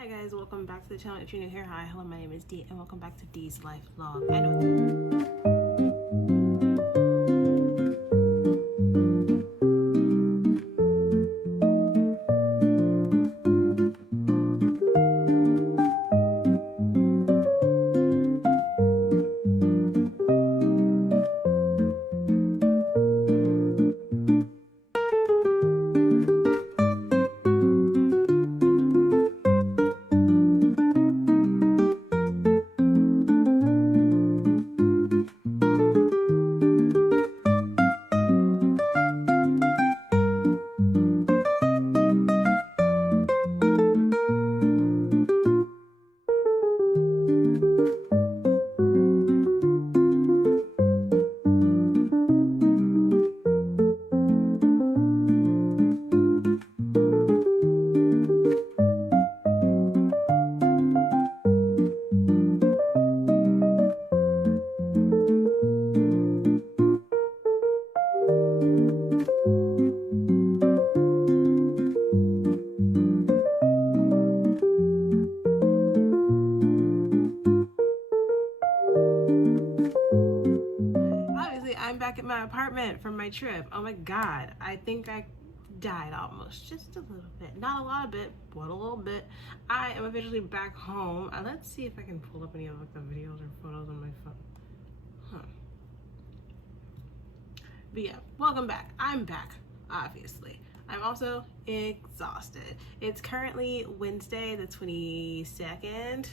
Hi guys, welcome back to the channel. If you're new here, hi, hello, my name is Dee, and welcome back to Dee's Life Vlog. I know I'm back at my apartment from my trip. Oh my god, I think I died almost, just a little bit, not a lot of it, but a little bit. I am officially back home. Let's see if I can pull up any of the videos or photos on my phone. But yeah, welcome back. I'm back, obviously. I'm also exhausted. It's currently Wednesday the 22nd.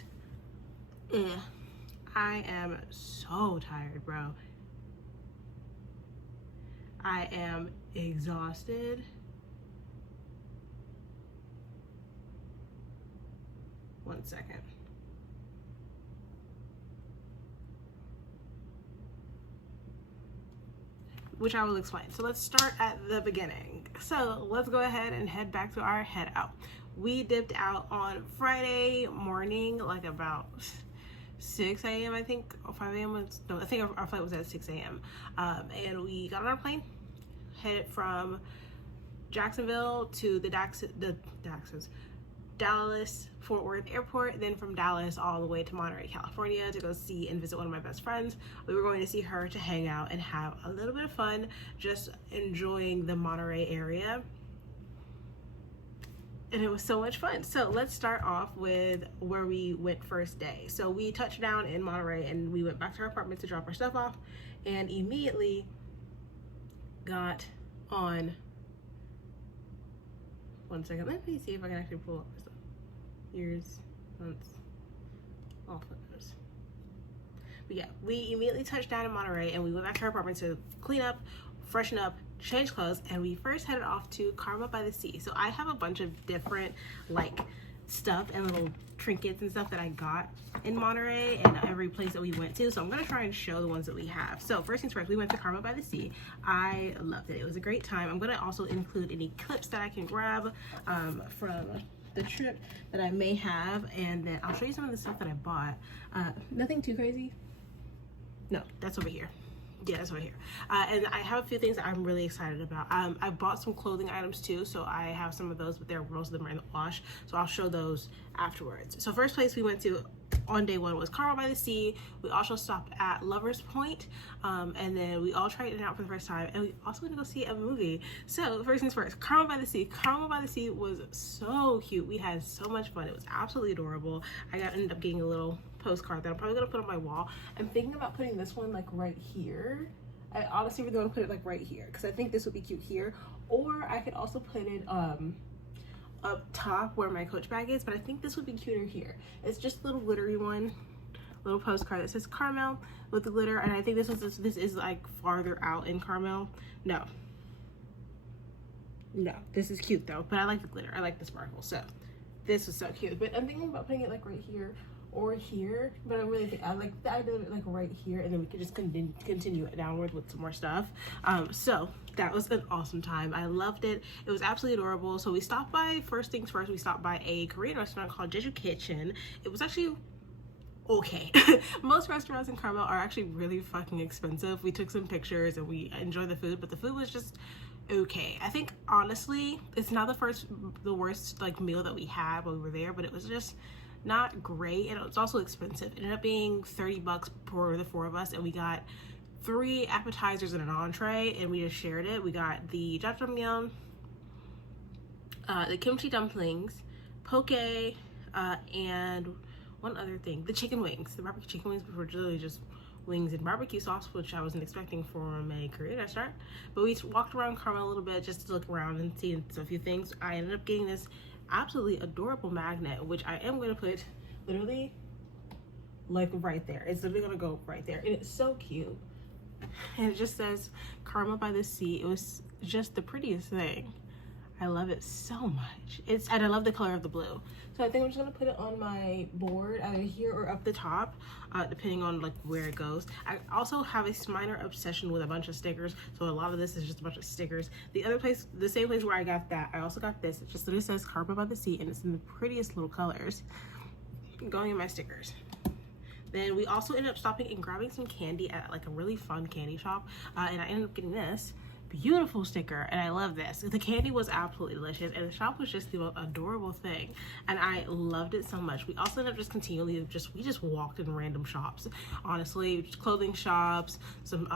I am so tired, bro. I am exhausted. One second. Which I will explain. So let's start at the beginning. So let's go ahead and head back to our head out. We dipped out on Friday morning, like about 6 a.m. I think, or 5 a.m. was, no, I think our flight was at 6 a.m. And we got on our plane, headed from Jacksonville to the Dallas Fort Worth Airport, then from Dallas all the way to Monterey, California to go see and visit one of my best friends. We were going to see her to hang out and have a little bit of fun, just enjoying the Monterey area. And it was so much fun. So let's start off with where we went first day. So we touched down in Monterey and we went back to our apartment to drop our stuff off and immediately got on. One second, let me see if I can actually pull up my stuff. Here's all photos. But yeah, we immediately touched down in Monterey and we went back to our apartment to clean up, freshen up, change clothes, and we first headed off to Carmel by the Sea. So I have a bunch of different like stuff and little trinkets and stuff that I got in Monterey and every place that we went to, so I'm gonna try and show the ones that we have. So first things first, we went to Carmel by the Sea. I loved it. It was a great time. I'm gonna also include any clips that I can grab from the trip that I may have, and then I'll show you some of the stuff that I bought. Nothing too crazy. No, that's over here. Yeah, that's over here. And I have a few things that I'm really excited about. I bought some clothing items too, so I have some of those, but most of them are in the wash, so I'll show those afterwards. So first place we went to on day one was Carmel by the Sea. We also stopped at Lover's Point, and then we all tried it out for the first time, and we also went to go see a movie. So first things first, Carmel by the Sea. Carmel by the Sea was so cute. We had so much fun. It was absolutely adorable. Ended up getting a little postcard that I'm probably gonna put on my wall. I'm thinking about putting this one like right here. I honestly really want to put it like right here because I think this would be cute here, or I could also put it up top where my Coach bag is, but I think this would be cuter here. It's just a little glittery one, little postcard that says Carmel with the glitter, and I think this is like farther out in Carmel. No, this is cute though, but I like the glitter. I like the sparkle, so this is so cute. But I'm thinking about putting it like right here or here, but I really think I like the idea of it like right here, and then we could just continue it downward with some more stuff. So that was an awesome time. I loved it. It was absolutely adorable. So we stopped by, first things first, we stopped by a Korean restaurant called Jeju Kitchen. It was actually okay. Most restaurants in Carmel are actually really fucking expensive. We took some pictures and we enjoyed the food, but the food was just okay. I think honestly, it's not the worst like meal that we had while we were there, but it was just not great, and it was also expensive. It ended up being $30 for the 4 of us, and we got 3 appetizers and an entree, and we just shared it. We got the jjajangmyeon, the kimchi dumplings, poke, and one other thing, the chicken wings, the barbecue chicken wings, which were literally just wings and barbecue sauce, which I wasn't expecting from a Korean restaurant. But we walked around Carmel a little bit just to look around and see a few things. I ended up getting this absolutely adorable magnet, which I am going to put literally like right there. It's literally going to go right there, and it's so cute. And it just says Carmel by the Sea. It was just the prettiest thing. I love it so much. And I love the color of the blue. So I think I'm just gonna put it on my board either here or up the top, depending on like where it goes. I also have a minor obsession with a bunch of stickers. So a lot of this is just a bunch of stickers. The other place, the same place where I got that, I also got this. It just literally says Carpet by the Sea, and it's in the prettiest little colors. Going in my stickers. Then we also ended up stopping and grabbing some candy at like a really fun candy shop. And I ended up getting this beautiful sticker, and I love this. The candy was absolutely delicious, and the shop was just the most adorable thing, and I loved it so much. We also ended up just continually we just walked in random shops, honestly, just clothing shops, some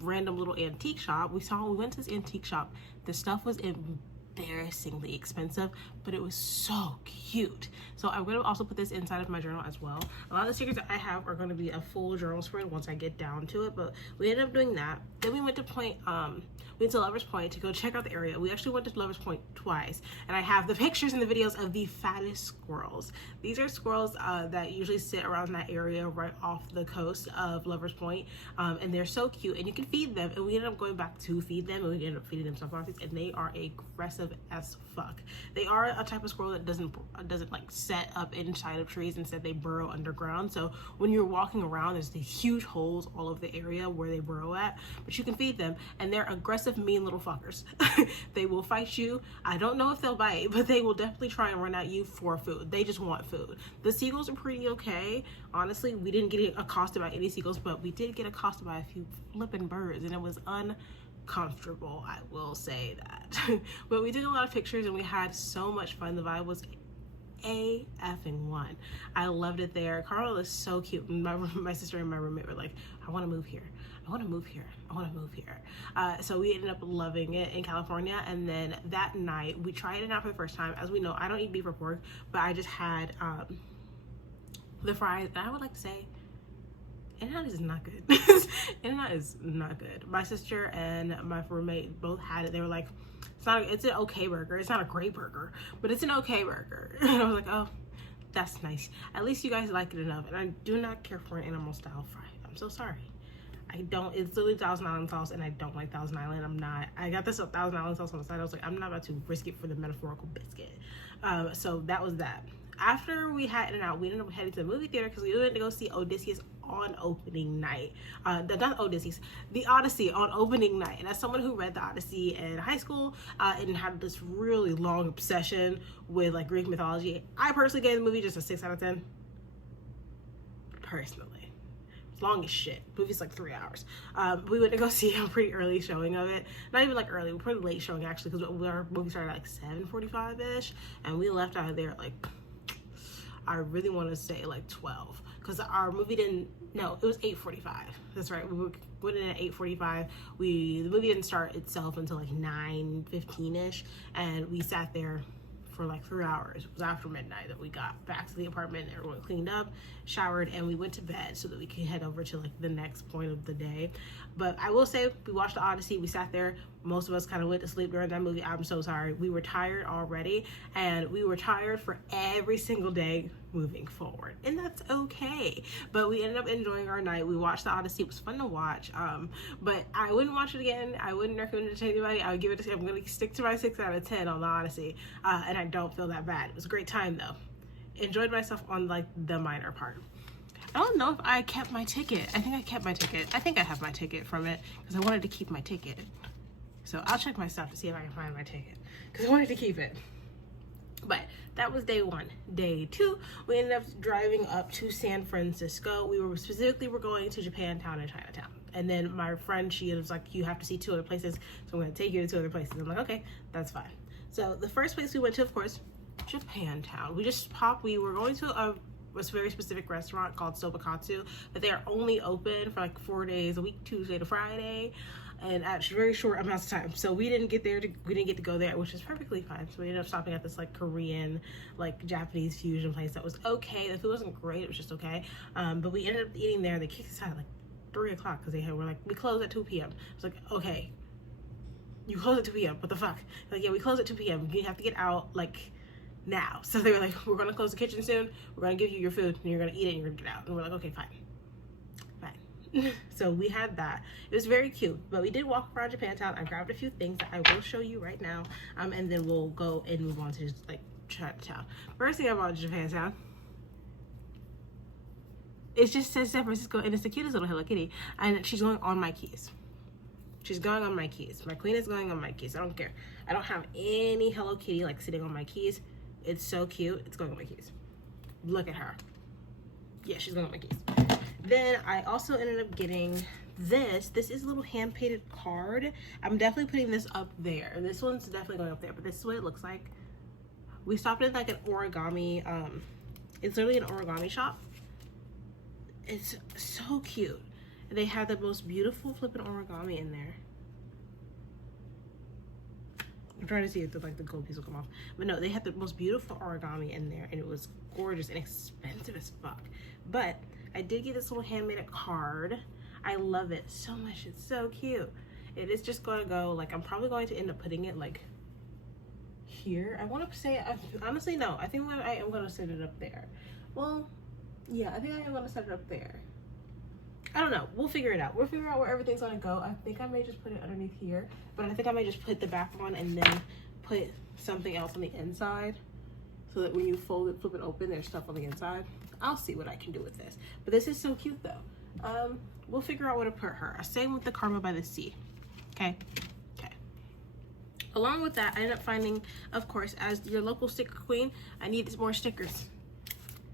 random little antique shop. We went to this antique shop. The stuff was embarrassingly expensive, but it was so cute. So I'm going to also put this inside of my journal as well. A lot of the stickers that I have are going to be a full journal spread once I get down to it, but we ended up doing that. Then we went to Lovers Point to go check out the area. We actually went to Lovers Point twice, and I have the pictures and the videos of the fattest squirrels. These are squirrels that usually sit around that area right off the coast of Lovers Point, and they're so cute, and you can feed them, and we ended up going back to feed them, and we ended up feeding them sunflower seeds, and they are aggressive as fuck. They are a type of squirrel that doesn't like set up inside of trees. Instead, they burrow underground. So when you're walking around, there's these huge holes all over the area where they burrow at, but you can feed them, and they're aggressive, mean little fuckers. They will fight you. I don't know if they'll bite, but they will definitely try and run at you for food. They just want food. The seagulls are pretty okay. Honestly, we didn't get accosted by any seagulls, but we did get accosted by a few flipping birds, and it was uncomfortable, I will say that. But we did a lot of pictures, and we had so much fun. The vibe was a effing one. I loved it there. Carl is so cute. My sister and my roommate were like, I want to move here. I want to move here. I want to move here. So we ended up loving it in California. And then that night we tried it out for the first time. As we know, I don't eat beef or pork, but I just had the fries. And I would like to say, In-N-Out is not good. In-N-Out is not good. My sister and my roommate both had it. They were like, it's an okay burger. It's not a great burger, but it's an okay burger. And I was like, oh, that's nice. At least you guys like it enough. And I do not care for an animal style fry. I'm so sorry. I don't. It's literally Thousand Island sauce, and I don't like Thousand Island. I got this Thousand Island sauce on the side. I was like, I'm not about to risk it for the metaphorical biscuit. So that was that. After we had In-N-Out, we ended up heading to the movie theater because we went to go see Odysseus on opening night. Not Odysseus, the Odyssey on opening night. And as someone who read the Odyssey in high school and had this really long obsession with like Greek mythology, I personally gave the movie just a 6 out of 10. Personally. It's long as shit. The movie's like 3 hours. We went to go see a pretty early showing of it. Not even like early, pretty late showing actually, because our movie started at like 7:45-ish, and we left out of there like, I really want to say like 12, because our movie it was 8:45. That's right, we went in at 8:45. The movie didn't start itself until like 9:15-ish, and we sat there for like 3 hours. It was after midnight that we got back to the apartment. Everyone cleaned up, showered, and we went to bed so that we could head over to like the next point of the day. But I will say, we watched the Odyssey. We sat there. Most of us kind of went to sleep during that movie. I'm so sorry. We were tired already, and we were tired for every single day moving forward, and that's okay. But we ended up enjoying our night. We watched the Odyssey. It was fun to watch, but I wouldn't watch it again. I wouldn't recommend it to anybody. I'm going to stick to my 6 out of 10 on the Odyssey, and I don't feel that bad. It was a great time though. Enjoyed myself on like the minor part. I don't know if I kept my ticket. I think I kept my ticket. I think I have my ticket from it because I wanted to keep my ticket. So I'll check my stuff to see if I can find my ticket because I wanted to keep it. But that was day one. Day two, we ended up driving up to San Francisco. We were going to Japantown and Chinatown. And then my friend, she was like, you have to see 2 other places, so I'm going to take you to 2 other places. I'm like, okay, that's fine. So the first place we went to, of course, Japantown. We were going to a very specific restaurant called Sobakatsu, but they are only open for like 4 days a week, Tuesday to Friday, and at very short amounts of time. So we didn't get to go there, which is perfectly fine. So we ended up stopping at this like Korean, like Japanese fusion place that was okay. The food wasn't great, it was just okay. But we ended up eating there. They kicked us out at like 3 o'clock because we closed at 2 p.m. I was like, okay, you close at 2 p.m. What the fuck? Like, yeah, we close at 2 p.m. You have to get out like now. So they were like, we're gonna close the kitchen soon. We're gonna give you your food and you're gonna eat it and you're gonna get out. And we're like, okay, fine. So we had that. It was very cute, but we did walk around Japantown. I grabbed a few things that I will show you right now, and then we'll go and move on to just like Chinatown. First thing about Japantown, it just says San Francisco, and it's the cutest little Hello Kitty, and she's going on my keys. She's going on my keys. My queen is going on my keys. I don't care. I don't have any Hello Kitty like sitting on my keys. It's so cute. It's going on my keys. Look at her. Yeah, she's going on my keys. Then I also ended up getting this. This is a little hand-painted card. I'm definitely putting this up there. This one's definitely going up there, but this is what it looks like. We stopped at like an origami, it's literally an origami shop. It's so cute. They had the most beautiful flipping origami in there. I'm trying to see if the gold piece will come off. But no, they had the most beautiful origami in there, and it was gorgeous and expensive as fuck. But I did get this little handmade card. I love it so much. It's so cute. It is just going to go, like, I'm probably going to end up putting it, like, here. I want to say, honestly, no. I think I am going to set it up there. Well, yeah, I think I am going to set it up there. I don't know. We'll figure it out. We'll figure out where everything's going to go. I think I may just put it underneath here. But I think I may just put the back on and then put something else on the inside, so that when you fold it, flip it open, there's stuff on the inside. I'll see what I can do with this. But this is so cute though. We'll figure out where to put her. Same with the Karma by the Sea. Okay? Okay. Along with that, I ended up finding, of course, as your local sticker queen, I needed more stickers.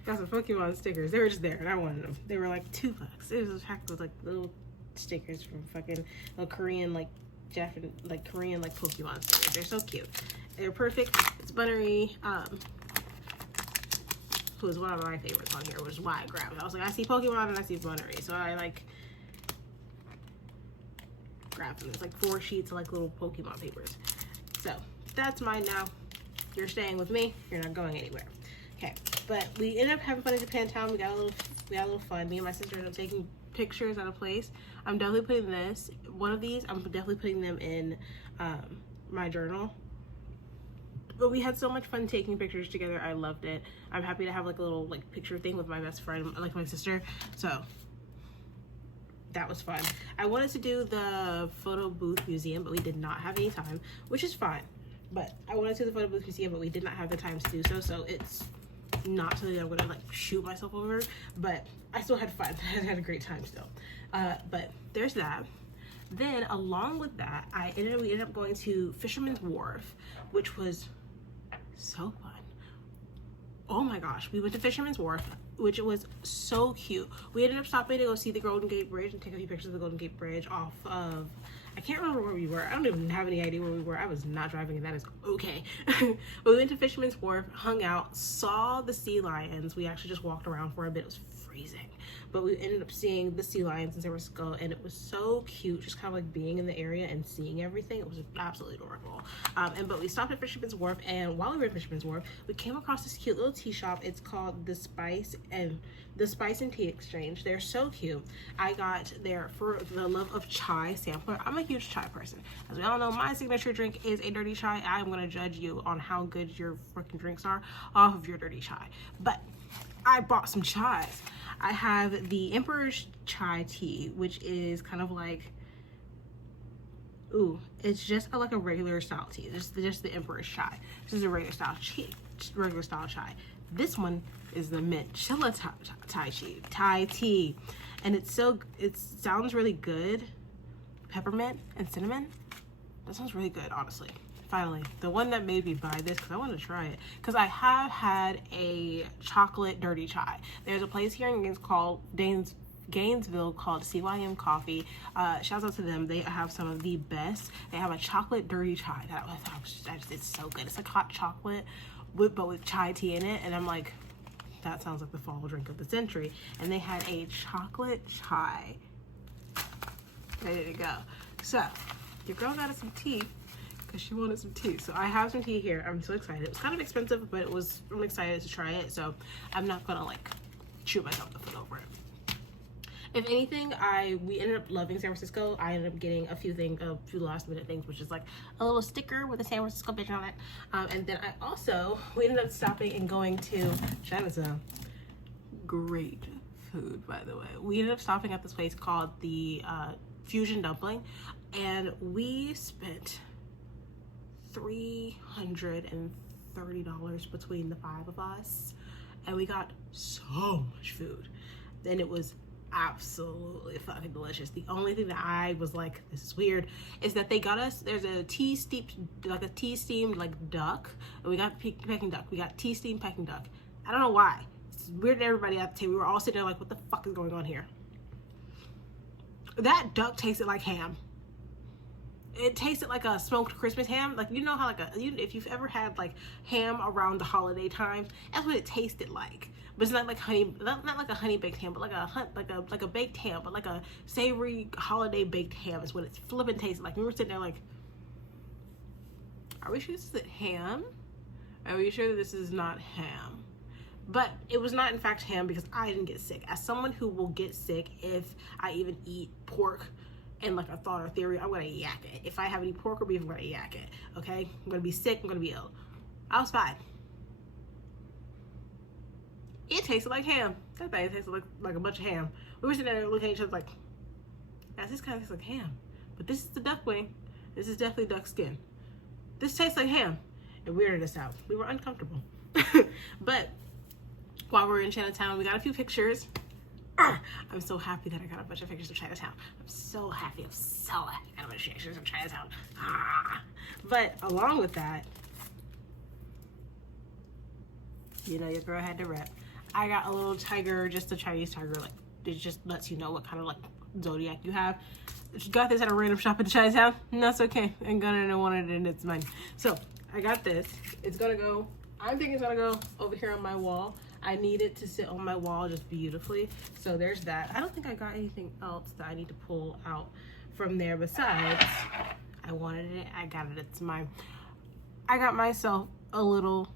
Got some Pokemon stickers. They were just there and I wanted them. They were like $2. It was packed with like little stickers from fucking Korean, like Japanese, like Korean, like Pokemon stickers. They're so cute. They're perfect. It's buttery. Who was one of my favorites on here, which is why I grabbed it. I was like, I see Pokemon and I see buttery, so I like grabbed them. It's like 4 sheets of like little Pokemon papers. So that's mine now. You're staying with me. You're not going anywhere. Okay, but we ended up having fun in Japantown. We got a little fun. Me and my sister ended up taking pictures at a place. I'm definitely putting one of these. I'm definitely putting them in my journal. But we had so much fun taking pictures together. I loved it. I'm happy to have like a little like picture thing with my best friend, like my sister. So that was fun. I wanted to do the photo booth museum, but we did not have any time, which is fine. But I wanted to do the photo booth museum, but we did not have the time to do so. So it's not something I'm gonna like shoot myself over, but I still had fun. I had a great time still. But there's that. Then along with that, we ended up going to Fisherman's Wharf, which was so fun. Oh my gosh, we went to Fisherman's Wharf, which was so cute. We ended up stopping to go see the Golden Gate Bridge and take a few pictures of the Golden Gate Bridge off of, I can't remember where we were. I don't even have any idea where we were. I was not driving, and that is okay. But we went to Fisherman's Wharf, hung out, saw the sea lions. We actually just walked around for a bit. It was freezing, but we ended up seeing the sea lions in San Francisco, and it was so cute, just kind of like being in the area and seeing everything. It was absolutely adorable. But we stopped at Fisherman's Wharf, and while we were at Fisherman's Wharf, we came across this cute little tea shop. It's called the Spice and Tea Exchange. They're so cute. I got their For the Love of Chai sampler. I'm a huge chai person. As we all know, my signature drink is a dirty chai. I'm gonna judge you on how good your freaking drinks are off of your dirty chai. But I bought some chais. I have the Emperor's Chai tea, which is kind of like, it's just like a regular style tea. Just the Emperor's Chai. This is a regular style chai. This one is the mint Chilla Thai tea, and it sounds really good. Peppermint and cinnamon. That sounds really good, honestly. finally, the one that made me buy this, because I want to try it, because I have had a chocolate dirty chai. There's a place here in Gainesville called CYM Coffee. Shouts out to them. They have some of the best. They have a chocolate dirty chai that it's so good. It's like hot chocolate but with chai tea in it, and I'm like, that sounds like the fall drink of the century. And they had a chocolate chai ready to go. So your girl got us some tea because she wanted some tea. So I have some tea here. I'm so excited. It was kind of expensive, but I'm excited to try it. So I'm not gonna like chew myself the foot over it. If anything, we ended up loving San Francisco. I ended up getting a few last minute things, which is like a little sticker with a San Francisco picture on it. And then we ended up stopping and going to Chinatown. Great food, by the way. We ended up stopping at this place called the Fusion Dumpling, and we spent $330 between the 5 of us, and we got so much food. Then it was absolutely fucking delicious. The only thing that I was like, this is weird, is that they got us, there's a tea steamed duck, and we got Peking duck. We got tea steamed Peking duck. I don't know why. It's weird to everybody at the table. We were all sitting there like, what the fuck is going on here? That duck tasted like ham. It tasted like a smoked Christmas ham. Like, you know how if you've ever had like ham around the holiday times, that's what it tasted like. But it's not like not like a honey baked ham, but like a baked ham, but like a savory holiday baked ham is what it's flipping tasted like. We were sitting there like, are we sure this is ham? Are we sure that this is not ham? But it was not in fact ham, because I didn't get sick. As someone who will get sick if I even eat pork and like a thought or theory, I'm gonna yak it. If I have any pork or beef, I'm gonna yak it. Okay? I'm gonna be sick, I'm gonna be ill. I was fine. It tasted like ham. That thing tasted like a bunch of ham. We were sitting there looking at each other like, guys, this kind of tastes like ham. But this is the duck wing. This is definitely duck skin. This tastes like ham. It weirded us out. We were uncomfortable. But while we were in Chinatown, we got a few pictures. I'm so happy that I got a bunch of pictures of Chinatown. I'm so happy. I got a bunch of pictures of Chinatown. But along with that, you know, your girl had to rep. I got a little tiger, just a Chinese tiger. Like, it just lets you know what kind of like zodiac you have. If you got this at a random shop in Chinatown, that's okay. I'm gonna want it and it's mine. So I got this. It's gonna go, I think it's gonna go over here on my wall. I need it to sit on my wall just beautifully. So there's that. I don't think I got anything else that I need to pull out from there besides, I wanted it, I got it, it's mine. I got myself a little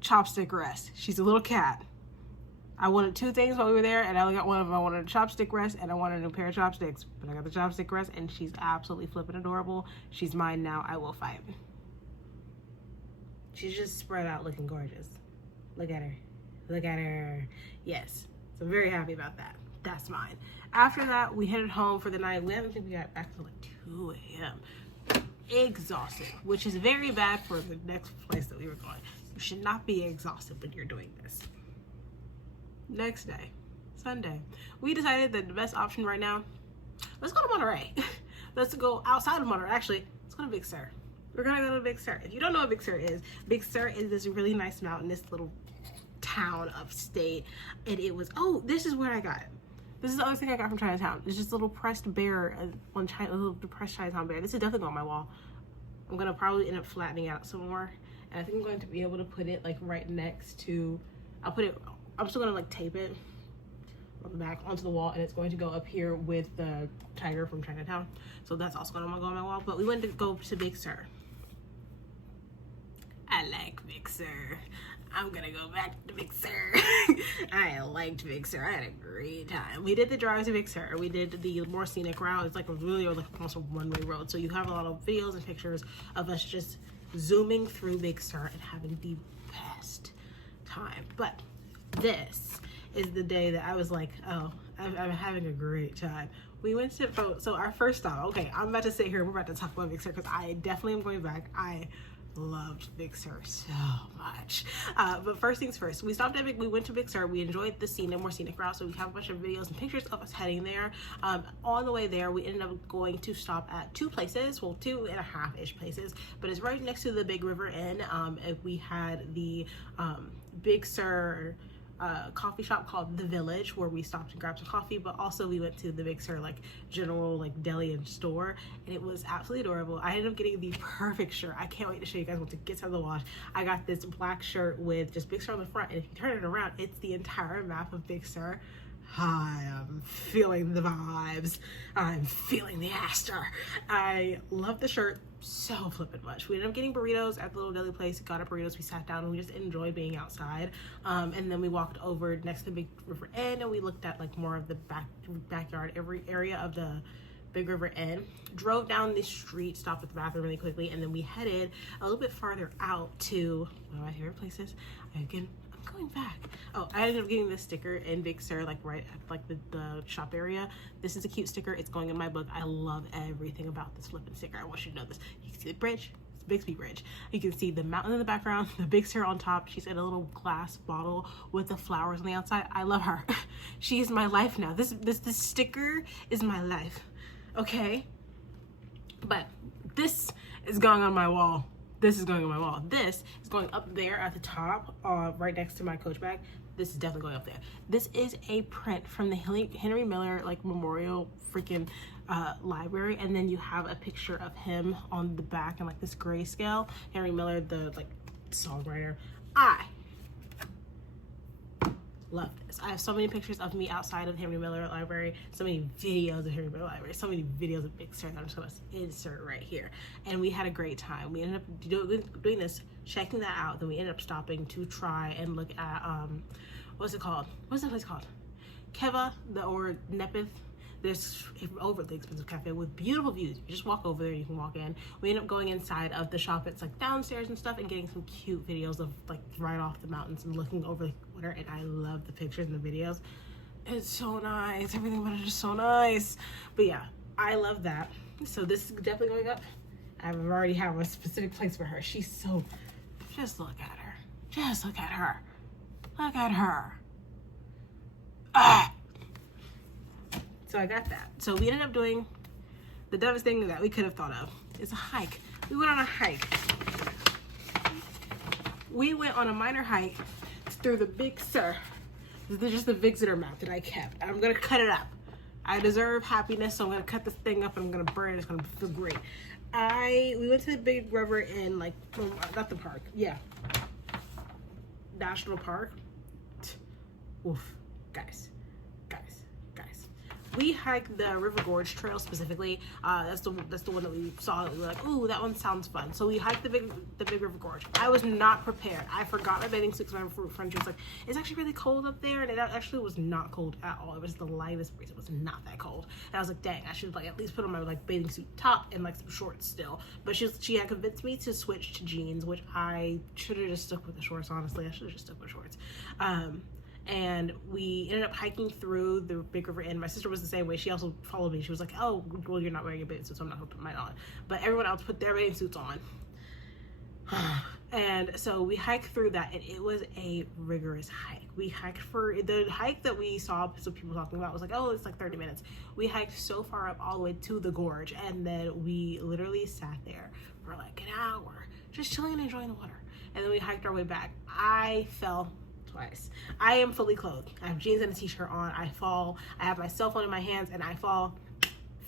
chopstick rest. She's a little cat. I wanted 2 things while we were there, and I only got one of them. I wanted a chopstick rest, and I wanted a new pair of chopsticks. But I got the chopstick rest, and she's absolutely flipping adorable. She's mine now. I will fight. She's just spread out looking gorgeous. Look at her. Look at her. Yes. So I'm very happy about that. That's mine. After that, we headed home for the night. We haven't think we got back until like 2 a.m. Exhausted, which is very bad for the next place that we were going. You should not be exhausted when you're doing this. Next day, Sunday, we decided that the best option right now, let's go to Monterey. Let's go outside of Monterey. Actually, let's go to Big Sur. We're gonna go to Big Sur. If you don't know what Big Sur is this really nice mountainous little town upstate. And it was, oh, this is where I got it. This is the other thing I got from Chinatown. It's just a little pressed bear, a little depressed Chinatown bear. This is definitely on my wall. I'm gonna probably end up flattening out some more. And I think I'm going to be able to put it like right next to, I'm still gonna like tape it on the back onto the wall, and it's going to go up here with the tiger from Chinatown. So that's also gonna go on my wall. But we went to go to Big Sur. I like Big Sur. I'm gonna go back to Big Sur. I liked Big Sur. I had a great time. We did the drive to Big Sur. We did the more scenic route. It's like almost a one-way road. So you have a lot of videos and pictures of us just zooming through Big Sur and having the best time. But this is the day that I was like, oh, I'm having a great time. We went to, so our first stop, okay, I'm about to sit here, we're about to talk about Big Sur because I definitely am going back. I loved Big Sur so much. But first things first, we went to Big Sur. We enjoyed the more scenic route, so we have a bunch of videos and pictures of us heading there. On the way there, we ended up going to stop at 2 places, well, 2.5-ish places, but it's right next to the Big River Inn. We had the Big Sur coffee shop called The Village, where we stopped and grabbed some coffee, but also we went to the Big Sur general deli and store, and it was absolutely adorable. I ended up getting the perfect shirt. I can't wait to show you guys once it gets out of the wash. I got this black shirt with just Big Sur on the front, and if you turn it around, it's the entire map of Big Sur. I am feeling the vibes. I'm feeling the Astor. I love the shirt so flippin' much. We ended up getting burritos at the little deli place. Got our burritos, we sat down, and we just enjoyed being outside. And then we walked over next to the Big River Inn, and we looked at more of the backyard area of the Big River Inn. Drove down the street, stopped at the bathroom really quickly, and then we headed a little bit farther out to one of my favorite places. I'm going back. Oh, I ended up getting this sticker in Big Sur, right at the shop area. This is a cute sticker. It's going in my book. I love everything about this flipping sticker. I want you to know this. You can see the bridge. It's Bixby Bridge. You can see the mountain in the background, the Big Sur on top. She's in a little glass bottle with the flowers on the outside. I love her. She is my life now. This sticker is my life. Okay? But this is going on my wall. This is going on my wall. This is going up there at the top, right next to my Coach bag. This is definitely going up there. This is a print from the Henry Miller Memorial freaking library, and then you have a picture of him on the back in this grayscale. Henry Miller, the songwriter. I love this. I have so many pictures of me outside of the Henry Miller Library, so many videos of Henry Miller Library, so many videos of Big Sur that I'm just gonna insert right here. And we had a great time. We ended up doing this, checking that out, then we ended up stopping to try and look at what's it called? What's that place called? Keva, or Nepith. This overly expensive cafe with beautiful views. You just walk over there, you can walk in. We end up going inside of the shop. It's downstairs and stuff, and getting some cute videos of right off the mountains and looking over the water. And I love the pictures and the videos. It's so nice. Everything about it is so nice. But yeah, I love that. So this is definitely going up. I already have a specific place for her. She's so, just look at her. Just look at her. Look at her. Ah! So I got that. So we ended up doing the dumbest thing that we could have thought of. It's a hike. We went on a hike. We went on a minor hike through the Big Sur. This is just the visitor map that I kept. I'm gonna cut it up. I deserve happiness, so I'm gonna cut this thing up and I'm gonna burn it. It's gonna feel great. We went to the Big River in not the park. Yeah. National Park. Oof. Guys. We hiked the River Gorge Trail specifically. That's the one that we saw. That we were like, ooh, that one sounds fun. So we hiked the big River Gorge. I was not prepared. I forgot my bathing suit because my friend was like, it's actually really cold up there, and it actually was not cold at all. It was the lightest breeze. It was not that cold. And I was like, dang, I should at least put on my bathing suit top and some shorts still. But she had convinced me to switch to jeans, which I should have just stuck with the shorts. Honestly, I should have just stuck with shorts. And we ended up hiking through the Big River Inn. My sister was the same way. She also followed me. She was like, oh, well, you're not wearing your bathing suit, so I'm not going to put mine on. But everyone else put their bathing suits on. And so we hiked through that, and it was a rigorous hike. We hiked the hike that we saw some people talking about was oh, it's 30 minutes. We hiked so far up all the way to the gorge, and then we literally sat there for an hour, just chilling and enjoying the water. And then we hiked our way back. I fell twice. I am fully clothed. I have jeans and a t-shirt on. I fall. I have my cell phone in my hands, and I fall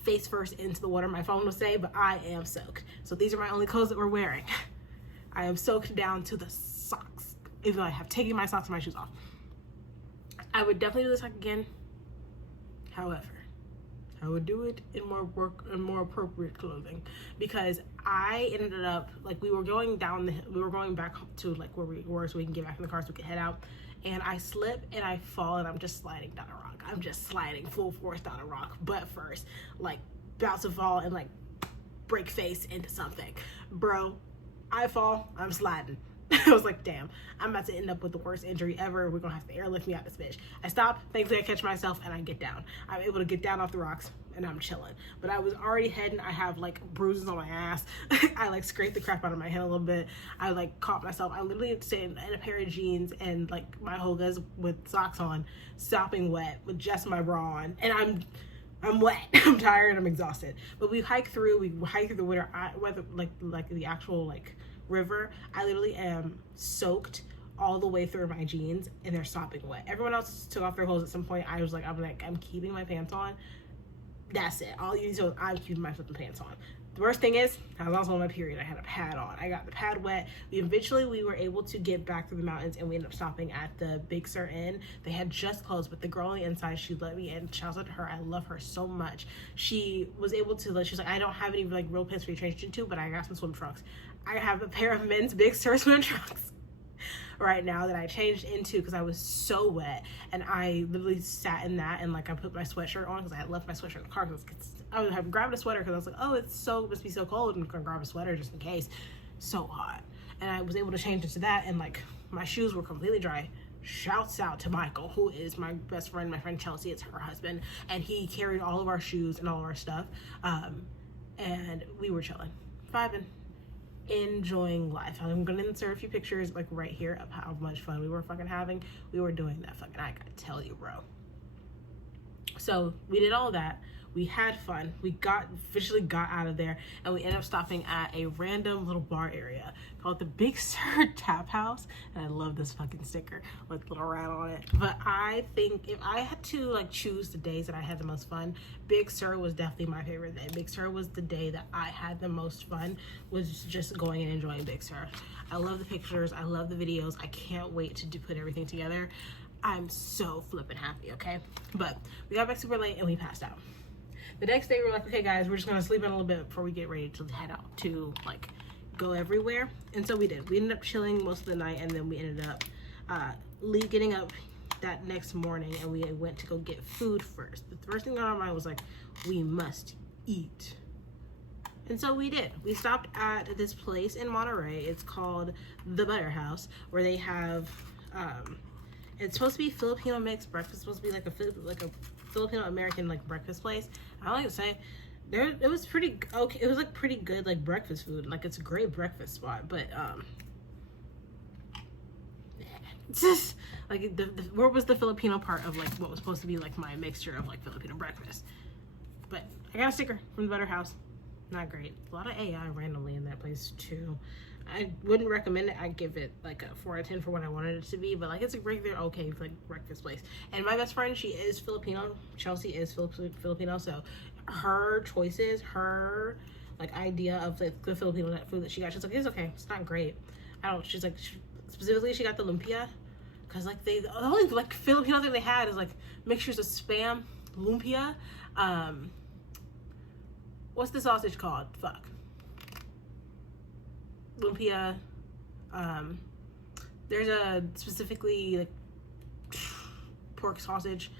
face first into the water. My phone will say, but I am soaked. So these are my only clothes that we're wearing. I am soaked down to the socks, even though I have taken my socks and my shoes off. I would definitely do this hike again. However, I would do it in more appropriate clothing, because I ended up we were going back to where we were so we can get back in the car so we could head out, and I slip and I fall and I'm just sliding down a rock. I'm just sliding full force down a rock, butt first, about to fall and break face into something. Bro, I fall, I'm sliding. I was like, damn, I'm about to end up with the worst injury ever. We're gonna have to airlift me out this bitch. I stop, thankfully I catch myself and I get down. I'm able to get down off the rocks and I'm chilling. But I was already heading. I have like bruises on my ass. I like scraped the crap out of my head a little bit. I like caught myself. I literally stayed in a pair of jeans and like my hogas with socks on, sopping wet with just my bra on, and I'm wet. I'm tired. I'm exhausted. But we hiked through the weather, like the actual like river. I literally am soaked all the way through my jeans, and they're sopping wet. Everyone else took off their clothes at some point. I'm keeping my pants on. That's it. All you do is I'm keeping my flipping pants on. The worst thing is, I was also on my period. I had a pad on. I got the pad wet. We were able to get back through the mountains, and we ended up stopping at the Big Sur Inn. They had just closed, but the girl on the inside, she let me in. Shouts out to her. I love her so much. She was able to, she's like, I don't have any like real pants for you to change into, but I got some swim trunks. I have a pair of men's Big Sur swim trunks right now that I changed into because I was so wet, and I literally sat in that, and like I put my sweatshirt on because I had left my sweatshirt in the car because I would have grabbed a sweater because I was like, oh, must be so cold, and I'm gonna grab a sweater just in case. So hot. And I was able to change into that, and like my shoes were completely dry. Shouts out to Michael, who is my best friend, my friend Chelsea, it's her husband, and he carried all of our shoes and all of our stuff, and we were chilling, vibing, enjoying life. I'm gonna insert a few pictures like right here of how much fun we were fucking having. We were doing that fucking, I gotta tell you, bro. So we did all that. We had fun. We officially got out of there, and we ended up stopping at a random little bar area called the Big Sur Tap House. And I love this fucking sticker with a little rat on it. But I think if I had to like choose the days that I had the most fun, Big Sur was definitely my favorite day. Big Sur was the day that I had the most fun, was just going and enjoying Big Sur. I love the pictures. I love the videos. I can't wait to put everything together. I'm so flippin' happy, okay? But we got back super late and we passed out. The next day we were like, okay guys, we're just gonna sleep in a little bit before we get ready to head out to like go everywhere. And so we did. We ended up chilling most of the night, and then we ended up getting up that next morning, and we went to go get food first. The first thing on our mind was like, we must eat. And so we did. We stopped at this place in Monterey. It's called the Butter House, where they have it's supposed to be Filipino mixed breakfast. It's supposed to be like a Filipino American like breakfast place. I like to say it was pretty okay. It was like pretty good like breakfast food. Like it's a great breakfast spot, but it's just like where was the Filipino part of like what was supposed to be like my mixture of like Filipino breakfast? But I got a sticker from the Butter House. Not great. A lot of AI randomly in that place too. I wouldn't recommend it. I'd give it like a 4 out of 10 for what I wanted it to be, but like it's a regular okay like breakfast place. And my best friend, she is Filipino. Chelsea is Filipino, so her choices, her like idea of like the Filipino food that she got, she's like, it's okay, it's not great. She's like, specifically she got the lumpia, because like the only like Filipino thing they had is like mixtures of Spam, lumpia, what's the sausage called? Fuck. Lumpia. There's a specifically like pork sausage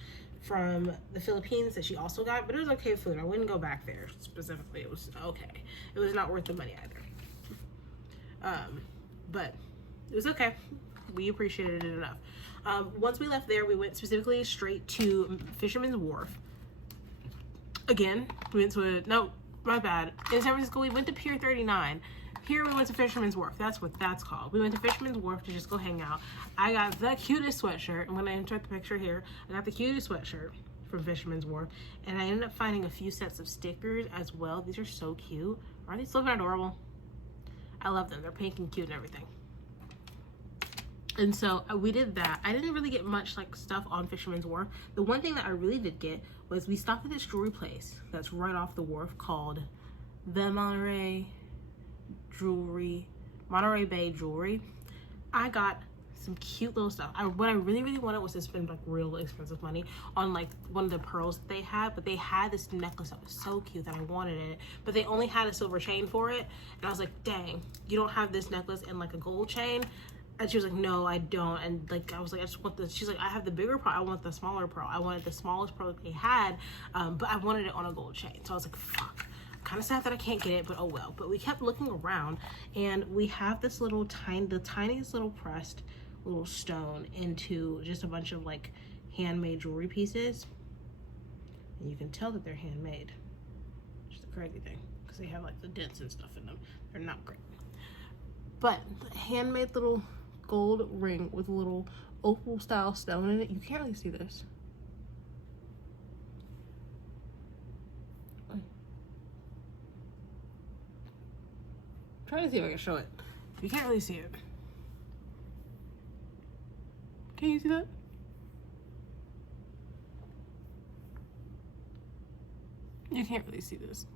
from the Philippines that she also got, but it was okay food. I wouldn't go back there specifically. It was okay. It was not worth the money either. But it was okay. We appreciated it enough. Once we left there, we went specifically straight to Fisherman's Wharf. Again, we went to no, my bad. In San Francisco, we went to Pier 39. Here we went to Fisherman's Wharf. That's what that's called. We went to Fisherman's Wharf to just go hang out. I got the cutest sweatshirt. I'm going to insert the picture here. I got the cutest sweatshirt from Fisherman's Wharf. And I ended up finding a few sets of stickers as well. These are so cute. Aren't these looking adorable? I love them. They're pink and cute and everything. And so we did that. I didn't really get much like stuff on Fisherman's Wharf. The one thing that I really did get was we stopped at this jewelry place that's right off the wharf called the Monterey Bay Jewelry. I got some cute little stuff. What I really wanted was to spend like real expensive money on like one of the pearls that they had, but they had this necklace that was so cute that I wanted it, but they only had a silver chain for it, and I was like, dang, you don't have this necklace and like a gold chain? And she was like, no, I don't. And like I was like, I just want this. She's like, I have the bigger pearl, I want the smaller pearl. I wanted the smallest pearl that they had, but I wanted it on a gold chain. So I was like, fuck, kind of sad that I can't get it, but oh well. But we kept looking around, and we have this little the tiniest little pressed little stone into just a bunch of like handmade jewelry pieces. and you can tell that they're handmade, which is the crazy thing, because they have like the dents and stuff in them. They're not great. But the handmade little gold ring with a little opal style stone in it. You can't really see this. Try to see if I can show it. You can't really see it. Can you see that? You can't really see this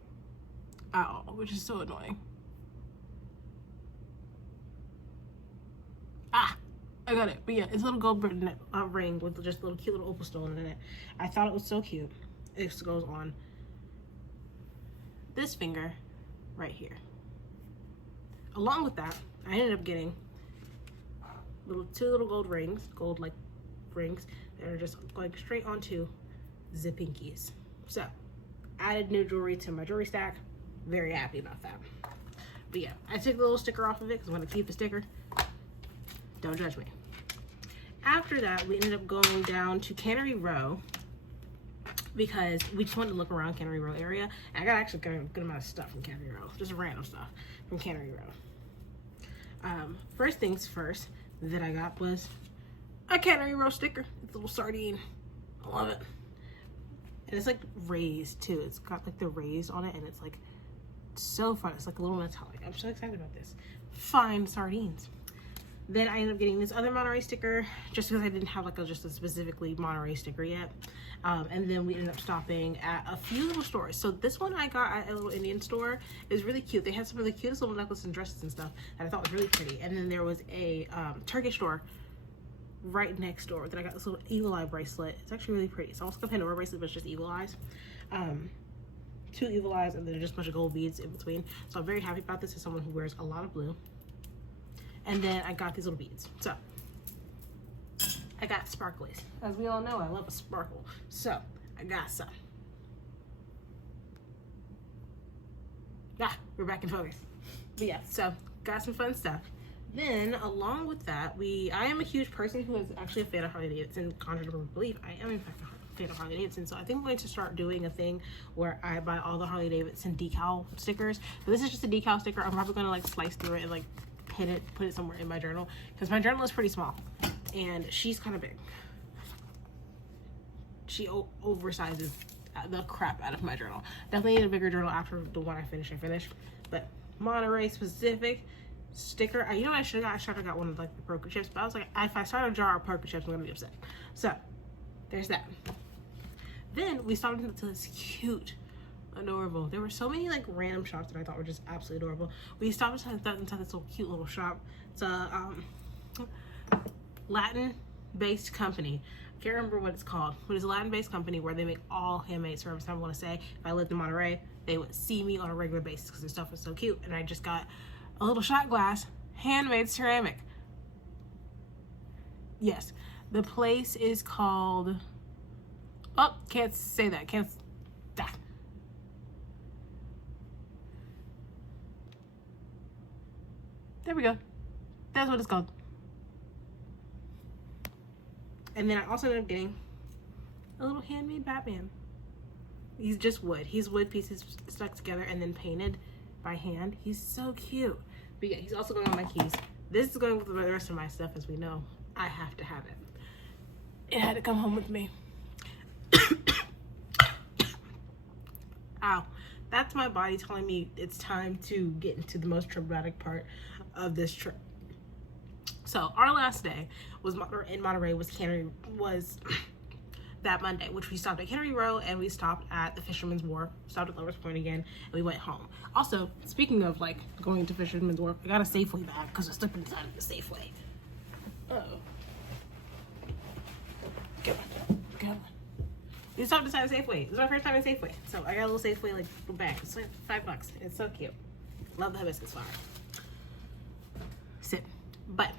at all, which is so annoying. Ah, I got it. But yeah, it's a little gold ring with just a little cute little opal stone in it. I thought it was so cute. It just goes on this finger right here. Along with that, I ended up getting two little gold rings, gold like rings that are just going straight onto the pinkies. So, added new jewelry to my jewelry stack. Very happy about that. But yeah, I took the little sticker off of it because I want to keep the sticker. Don't judge me. After that, we ended up going down to Cannery Row because we just wanted to look around Cannery Row area. And I got actually a good amount of stuff from Cannery Row, just random stuff from Cannery Row. First things first that I got was a Cannery Row sticker. It's a little sardine. I love it. And it's like raised too. It's got like the raised on it, and it's like so fun. It's like a little metallic. I'm so excited about this. Fine sardines. Then I ended up getting this other Monterey sticker just because I didn't have like just a specifically Monterey sticker yet. And then we ended up stopping at a few little stores. So this one I got at a little Indian store. Is really cute. They had some of the cutest little necklaces and dresses and stuff that I thought was really pretty. And then there was a Turkish store right next door that I got this little eagle eye bracelet. It's actually really pretty. It's almost like a Pandora bracelet, but it's just eagle eyes. 2 eagle eyes, and then just a bunch of gold beads in between. So I'm very happy about this as someone who wears a lot of blue. And then I got these little beads. So I got sparklies. As we all know, I love a sparkle. So I got some. Ah, we're back in focus. But yeah, so got some fun stuff. Then along with that, I am a huge person who is actually a fan of Harley Davidson. Contrary to belief, I am in fact a fan of Harley Davidson. So I think I'm going to start doing a thing where I buy all the Harley Davidson decal stickers. But this is just a decal sticker. I'm probably gonna like slice through it and like put it somewhere in my journal, because my journal is pretty small and she's kind of big. She oversizes the crap out of my journal. Definitely need a bigger journal after the one I finish. But Monterey specific sticker, you know, I should have got one of like the poker chips, but I was like, if I start a jar of poker chips, I'm gonna be upset. So there's that. Then we stopped into this cute, adorable. There were so many like random shops that I thought were just absolutely adorable. We stopped inside this little cute little shop. It's a Latin-based company. I can't remember what it's called, but it's a Latin-based company where they make all handmade service. I want to say, if I lived in Monterey, they would see me on a regular basis because their stuff is so cute. And I just got a little shot glass, handmade ceramic. Yes, the place is called. Oh, can't say that. Can't. There we go. That's what it's called. And then I also ended up getting a little handmade Batman. He's just wood. He's wood pieces stuck together and then painted by hand. He's so cute. But yeah, he's also going on my keys. This is going with the rest of my stuff, as we know. I have to have it. It had to come home with me. Ow. That's my body telling me it's time to get into the most traumatic part of this trip. So our last day was in Monterey was that Monday, which we stopped at Cannery Row and we stopped at the Fisherman's Wharf, stopped at Lover's Point again, and we went home. Also, speaking of like going to Fisherman's Wharf, I got a Safeway bag because I slipped inside of the Safeway. Uh-oh. Go on. We stopped inside a Safeway. It was my first time in Safeway. So I got a little Safeway like little bag. It's like $5. It's so cute. Love the hibiscus flower. Sit. But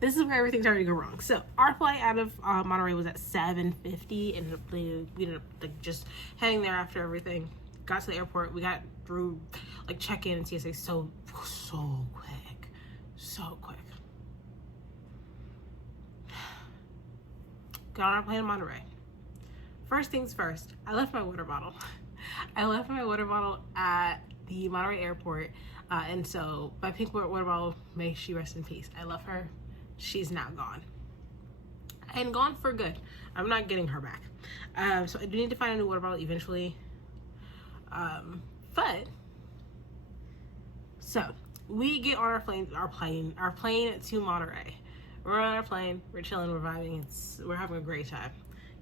this is where everything started to go wrong. So our flight out of Monterey was at 7:50, and we ended up like just heading there after everything. Got to the airport. We got through like check-in and TSA so quick. So quick. Got on our plane in Monterey. First things first, I left my water bottle. I left my water bottle at the Monterey airport. And so my pink water bottle, may she rest in peace. I love her. She's now gone. And gone for good. I'm not getting her back. So I do need to find a new water bottle eventually. So we get on our plane to Monterey. We're on our plane, we're chilling, we're vibing, we're having a great time.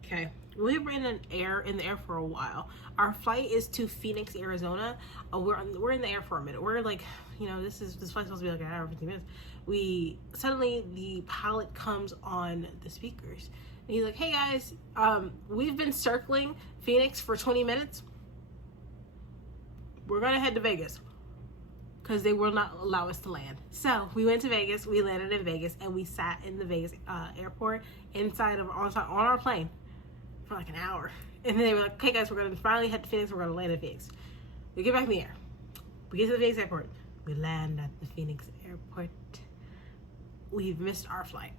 Okay. We were in the air for a while. Our flight is to Phoenix, Arizona. We're in the air for a minute. We're like, this flight's supposed to be like an hour, 15 minutes. Suddenly the pilot comes on the speakers. And he's like, hey guys, we've been circling Phoenix for 20 minutes. We're gonna head to Vegas because they will not allow us to land. So we went to Vegas, we landed in Vegas, and we sat in the Vegas airport on our plane for like an hour. And then they were like, okay guys, we're gonna finally head to Phoenix, we're gonna land in Phoenix. We get back in the air. We get to the Phoenix airport. We land at the Phoenix airport. We've missed our flight.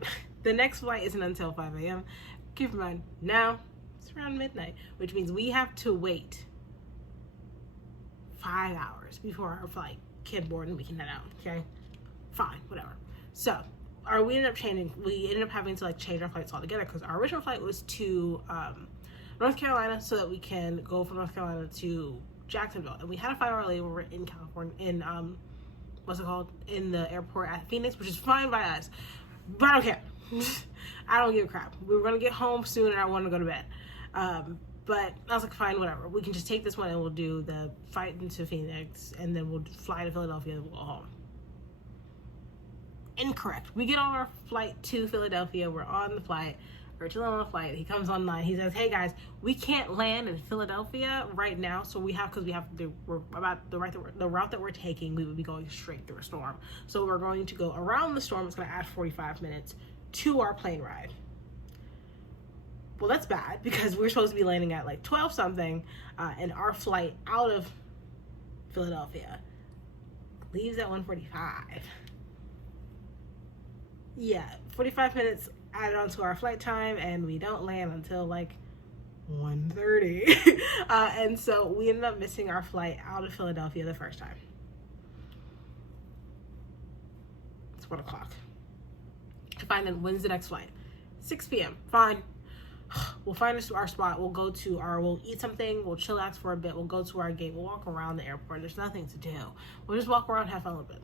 The next flight isn't until 5 a.m. Keep in mind, now it's around midnight, which means we have to wait 5 hours before our flight can board and we can head out, okay? Fine, whatever. So, we ended up having to change our flights altogether because our original flight was to North Carolina so that we can go from North Carolina to Jacksonville. And we had a 5-hour layover in California, in the airport at Phoenix, which is fine by us. But I don't care. I don't give a crap. We were going to get home soon and I wanted to go to bed. But I was like, fine, whatever. We can just take this one and we'll do the flight into Phoenix and then we'll fly to Philadelphia and we'll go home. Incorrect. We get on our flight to Philadelphia. We're on the flight. We're chilling on the flight. He comes online. He says, hey guys, we can't land in Philadelphia right now. So the route that we're taking, we would be going straight through a storm. So we're going to go around the storm. It's going to add 45 minutes to our plane ride. Well, that's bad because we're supposed to be landing at 12 something, and our flight out of Philadelphia leaves at 1:45. Yeah, 45 minutes added onto our flight time, and we don't land until 1:30. And so we ended up missing our flight out of Philadelphia the first time. It's 1 o'clock. Fine, then when's the next flight? 6 p.m. Fine. We'll find our spot. We'll eat something. We'll chillax for a bit. We'll go to our gate. We'll walk around the airport. There's nothing to do. We'll just walk around, have fun a little bit.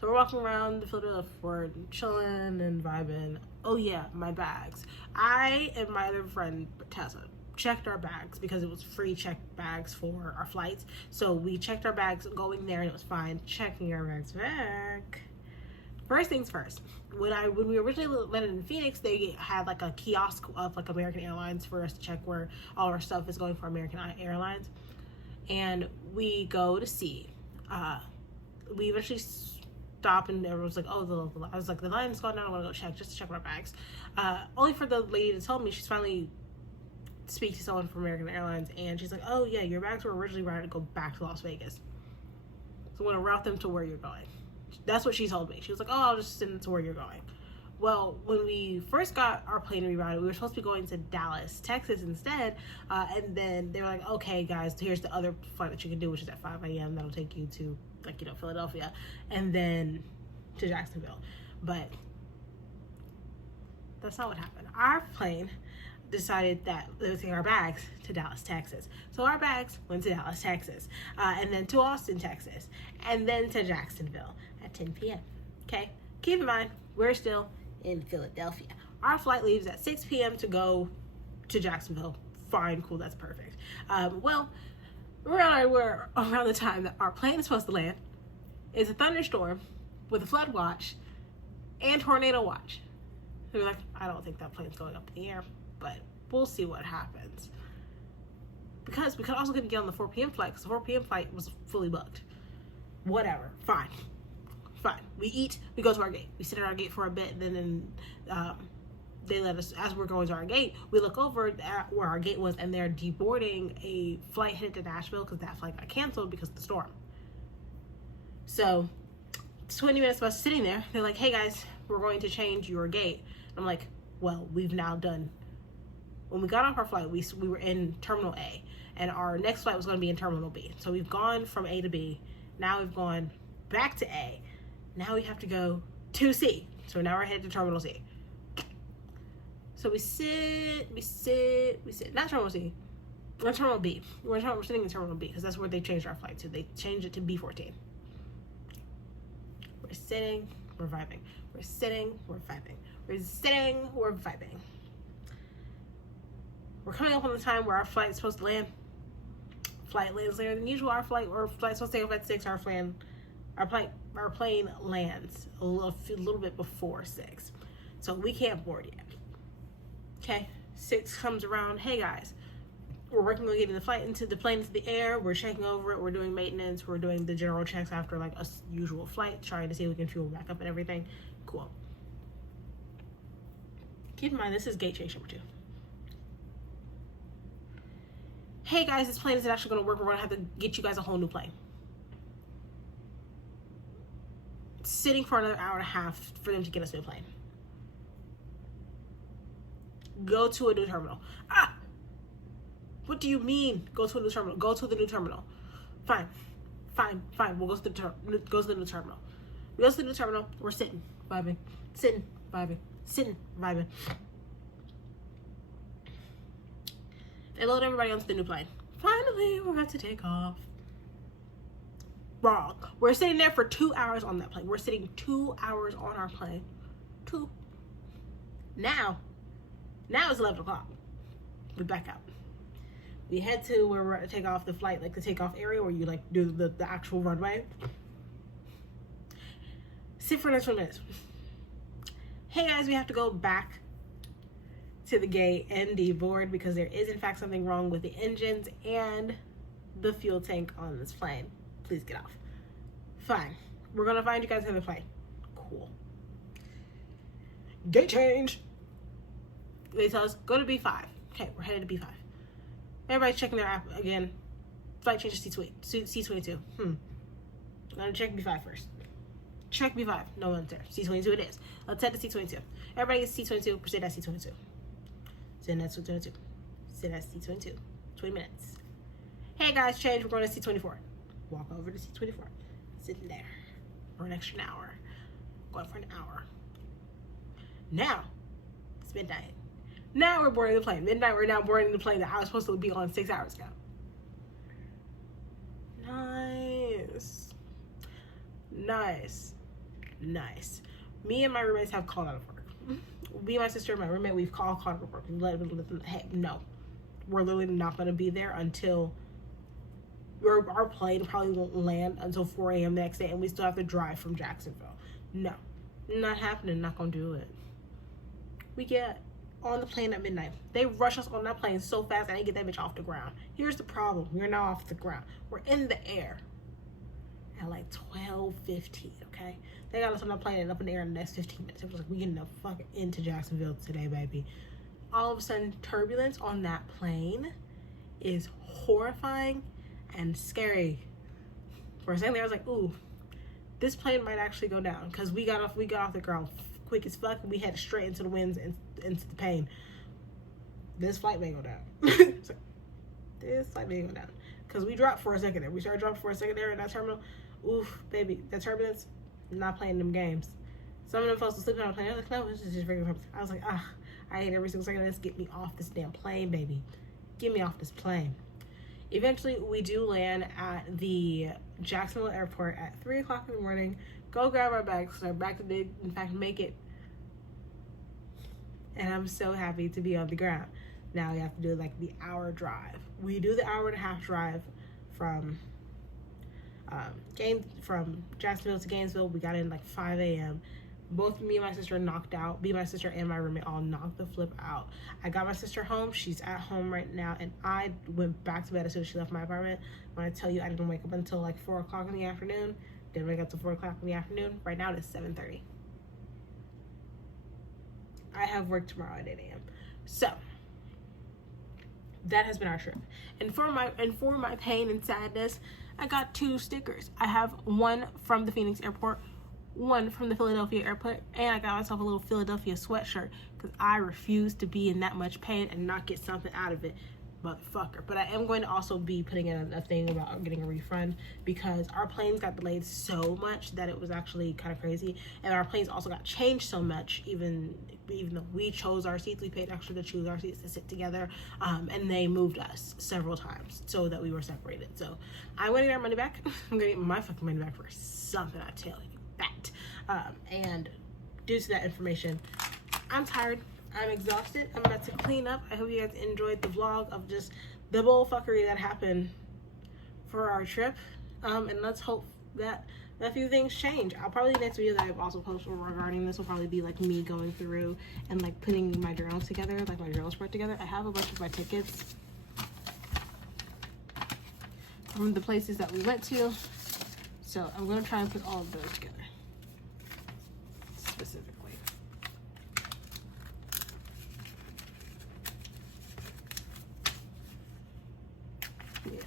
So we're walking around the Philadelphia airport, chilling and vibing. Oh yeah, my bags. I and my other friend, Tessa, checked our bags because it was free check bags for our flights. So we checked our bags going there and it was fine. Checking our bags back. First things first, when we originally landed in Phoenix, they had a kiosk of American Airlines for us to check where all our stuff is going for American Airlines. And we go to see. We eventually stop and everyone's like, oh, I was like, the line's gone down, I want to go check, just to check our bags. Only for the lady to tell me she's finally speak to someone from American Airlines and she's like, oh yeah, your bags were originally ready to go back to Las Vegas. So I'm going to route them to where you're going. That's what she told me. She was like, oh, I'll just send it to where you're going. Well, when we first got our plane rerouted, we were supposed to be going to Dallas, Texas instead. And then they were like, okay, guys, here's the other flight that you can do, which is at 5 a.m. That'll take you to, Philadelphia. And then to Jacksonville. But that's not what happened. Our plane decided that they would take our bags to Dallas, Texas. So our bags went to Dallas, Texas. And then to Austin, Texas. And then to Jacksonville at 10 p.m. Okay? Keep in mind, we're still in Philadelphia. Our flight leaves at 6 p.m. to go to Jacksonville. Fine, cool, that's perfect. Well, we're around the time that our plane is supposed to land. It's a thunderstorm with a flood watch and tornado watch. So we're like, I don't think that plane's going up in the air, but we'll see what happens. Because we could also get on the 4 p.m. flight because the 4 p.m. flight was fully booked. Whatever, fine. We eat, we go to our gate. We sit at our gate for a bit, and then they let us, as we're going to our gate, we look over at where our gate was, and they're deboarding a flight headed to Nashville because that flight got canceled because of the storm. So, 20 minutes of us sitting there, they're like, hey guys, we're going to change your gate. I'm like, well, we've now done When we got off our flight, we were in Terminal A, and our next flight was going to be in Terminal B. So we've gone from A to B. Now we've gone back to A. Now we have to go to C. So now we're headed to Terminal C. So we sit. Not Terminal C. We're in Terminal B. We're sitting in Terminal B because that's where they changed our flight to. They changed it to B14. We're sitting, we're vibing. We're sitting, we're vibing. We're sitting, we're vibing. We're coming up on the time where our flight is supposed to land. Flight lands later than usual. Our flight's supposed to take off at 6. Our plane lands a little bit before 6. So we can't board yet. Okay, 6 comes around. Hey guys, we're working on getting the plane into the air. We're checking over it. We're doing maintenance. We're doing the general checks after like a usual flight, trying to see if we can fuel back up and everything. Cool. Keep in mind, this is gate change number 2. Hey guys, this plane isn't actually going to work. We're going to have to get you guys a whole new plane. Sitting for another hour and a half for them to get us a new plane. Go to a new terminal. Ah! What do you mean? Go to a new terminal. Go to the new terminal. Fine. We'll go to the new terminal. We go to the new terminal. We're sitting, vibing. Sitting, vibing. Sitting, vibing. They load everybody onto the new plane. Finally, we're about to take off. Wrong. We're sitting there for 2 hours on that plane. We're sitting 2 hours on our plane. 2. Now it's 11 o'clock. We're back out. We head to where we're going to take off the flight, like the takeoff area where you like do the actual runway. Sit for the next 20 minutes. Hey guys, we have to go back to the gate and deboard because there is in fact something wrong with the engines and the fuel tank on this plane. Please get off. Fine. We're going to find you guys another plane. Cool. Gate change. They tell us, go to B5. Okay, we're headed to B5. Everybody's checking their app again. Flight changes C22. I'm gonna check B5 first. Check B5. No one's there. C22 it is. Let's head to C22. Everybody gets C22. Proceed at C22. Sit at C22. Sit at C22. 20 minutes. Hey guys, change. We're going to C24. Walk over to C24. Sitting there for an extra hour. Going for an hour. Now, it's midnight. Now we're boarding the plane. Midnight, we're now boarding the plane that I was supposed to be on 6 hours ago. Nice. Me and my roommates have called out of work. Me, my sister, and my roommate, we've called out of work. Let them, hey, no. We're literally not going to be there until our plane probably won't land until 4 a.m. the next day, and we still have to drive from Jacksonville. No. Not happening. Not going to do it. We get on the plane at midnight. They rush us on that plane so fast I didn't get that bitch off the ground. Here's the problem. We're now off the ground. We're in the air at like 12:15, okay? They got us on that plane and up in the air in the next 15 minutes. It was like, we getting the fuck into Jacksonville today, baby. All of a sudden, turbulence on that plane is horrifying and scary. For a second there, I was like, ooh, this plane might actually go down, because we got off the ground quick as fuck, and we headed straight into the winds and into the pain. This flight may go down. So, this flight may go down. Because we dropped for a second there. We started dropping for a second there in that terminal. Oof, baby, that turbulence, not playing them games. Some of them folks were sleeping on the plane. I was like, no, this is just regular turbulence. I was like, I hate every single second of this. Get me off this damn plane, baby. Get me off this plane. Eventually, we do land at the Jacksonville airport at 3 o'clock in the morning. Go grab our bags, because our bags did, in fact, make it. And I'm so happy to be on the ground. Now we have to do like the hour drive. We do the hour and a half drive from Jacksonville to Gainesville. We got in like 5 a.m. Both me and my sister knocked out. My sister and my roommate all knocked the flip out. I got my sister home. She's at home right now. And I went back to bed as soon as she left my apartment. When I tell you I didn't wake up until like 4 o'clock in the afternoon. Didn't wake up until 4 o'clock in the afternoon. Right now it is 7:30. I have work tomorrow at 8 a.m. So that has been our trip. And for my pain and sadness, I got 2 stickers. I have one from the Phoenix airport, one from the Philadelphia airport, and I got myself a little Philadelphia sweatshirt because I refuse to be in that much pain and not get something out of it, motherfucker. But I am going to also be putting in a thing about getting a refund because our planes got delayed so much that it was actually kind of crazy, and our planes also got changed so much, even though we chose our seats, we paid extra to choose our seats to sit together, and they moved us several times so that we were separated. So I'm going to get our money back. I'm going to get my fucking money back for something, I tell you that. And due to that information, I'm tired, I'm exhausted, I'm about to clean up. I hope you guys enjoyed the vlog of just the bullfuckery that happened for our trip, and let's hope that a few things change. I'll probably, the next video that I've also posted regarding this will probably be like me going through and like putting my journal together, like my journal spread together. I have a bunch of my tickets from the places that we went to, so I'm gonna try and put all of those together specifically. Yes.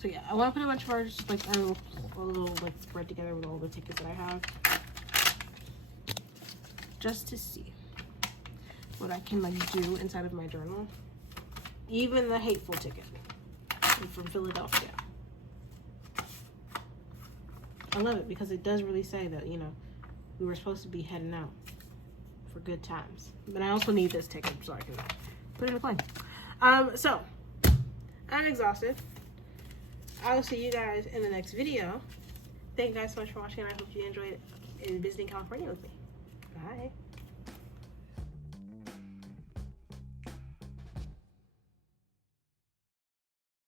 So yeah, I want to put a bunch of our just like our little like spread together with all the tickets that I have, just to see what I can like do inside of my journal. Even the hateful ticket from Philadelphia. I love it because it does really say that, you know, we were supposed to be heading out for good times. But I also need this ticket so I can put it in a plane. So I'm exhausted. I will see you guys in the next video. Thank you guys so much for watching, and I hope you enjoyed visiting California with me. Bye.